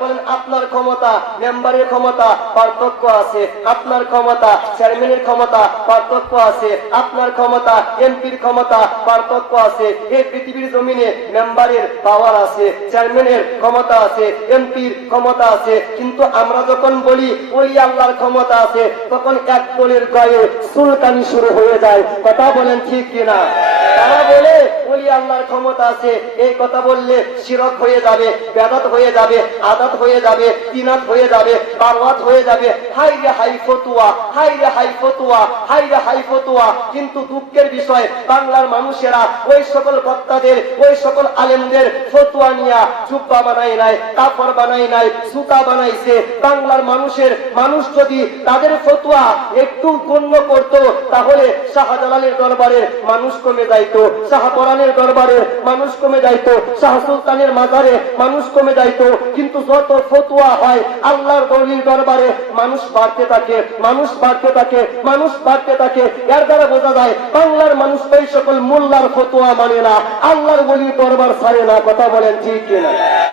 বলেন আপনার ক্ষমতা, মেম্বারের ক্ষমতা পার্থক্য আছে, আপনার ক্ষমতা চেয়ারম্যানের ক্ষমতা পার্থক্য আছে, আপনার ক্ষমতা এমপির ক্ষমতা পার্থক্য আছে। এই পৃথিবীর জমিনে মেম্বারের পাওয়ার আছে, চেয়ারম্যানের ক্ষমতা আছে, এমপির ক্ষমতা আছে, কিন্তু আমরা যখন বলি ওই আল্লাহর ক্ষমতা আছে, তখন এক দলের গায়ে চুলকানি শুরু হয়ে যায়। কথা বলেন ঠিক কিনা? তারা বলে ওই আল্লাহর ক্ষমতা আছে, এই কথা বললে শিরক হয়ে যাবে, বেদাত হয়ে যাবে, আদাত হয়ে যাবে, তিনাত হয়ে যাবে, বারওয়াত হয়ে যাবে। হাই রে হাই ফতুয়া, হাই রে হাই ফতুয়া, হাই রে হাই ফতুয়া। কিন্তু দুঃখের বিষয় বাংলার মানুষেরা ওই সকল বক্তাদের, ওই সকল আলেমদের ফতুয়া নিয়া জুব্বা বানাই নাই, কাপড় বানাই নাই, সুতা বানাইছে। বাংলার মানুষ যদি তাদের ফতুয়া একটু গণ্য করত, তাহলে শাহজালালের দরবারে মানুষ কমে যাইতো, শাহপরানের দরবারে মানুষ কমে যাইতো, শাহ সুলতানের মাজারে মানুষ কমে যাইতো। কিন্তু যত ফতুয়া হয় আল্লাহর ওলির দরবারে মানুষ বাড়তে থাকে, মানুষ বাড়তে থাকে, মানুষ বাড়তে থাকে। এর দ্বারা বোঝা যায় বাংলার মানুষ ওই সকল মোল্লার ফতুয়া মানে না, আল্লাহর ওলির দরবার ছাড়ে না। কথা বলেন ঠিক কিনা?